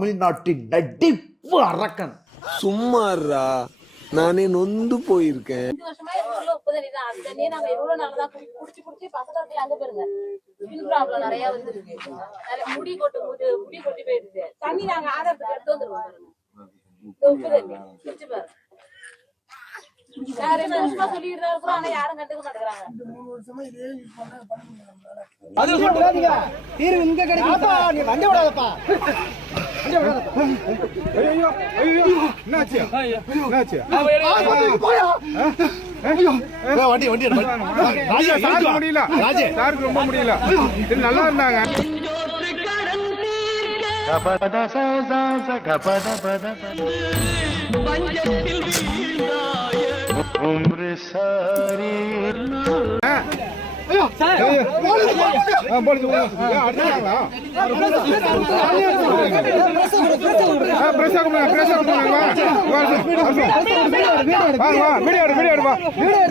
தமிழ்நாட்டின் நடிப்பு அரக்கன். சும்மாறா, நானே நொந்து போயிருக்கேன். முடி கொட்டி போயிடுது. தண்ணி நாங்க ஆதாரத்துக்கு எடுத்து வந்துருவோம். ரொம்ப முடியல, நல்லா இருந்தாங்க.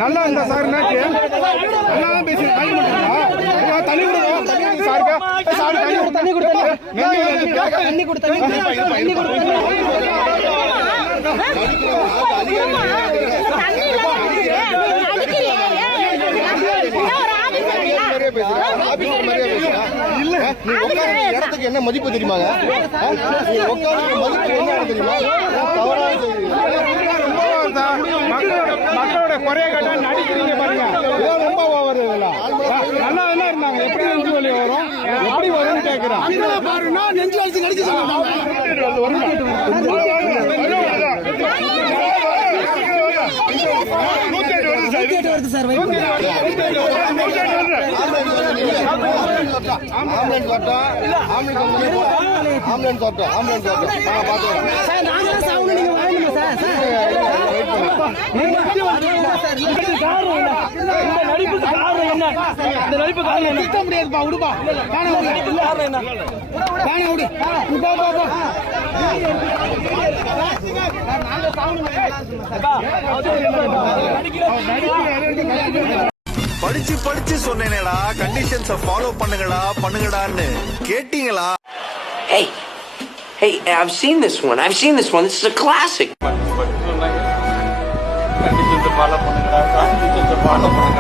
நல்லா இருந்தா சார், நல்லா பேசி தண்ணி இடத்துக்கு என்ன மதிப்பு தெரியுமாங்க? மக்களோட குறைய கேட்டா நடிக்கிறீங்க பாருங்க, ரொம்ப ஓவர். நல்லா இருந்தாங்க, எப்படி நெஞ்சு வலி வரும், எப்படி வரும்னு கேட்கிறேன் பாருன்னா, நெஞ்சு வலிச்சு நடிச்சு படிச்சு படிச்சு சொன்னேனேடா, கண்டிஷன்ஸ ஃபாலோ பண்ணுங்கடான்னு கேட்டீங்களா? Hey, I've seen this one. This is a classic. கண்டிஷன்ஸ ஃபாலோ பண்ணுங்கடா.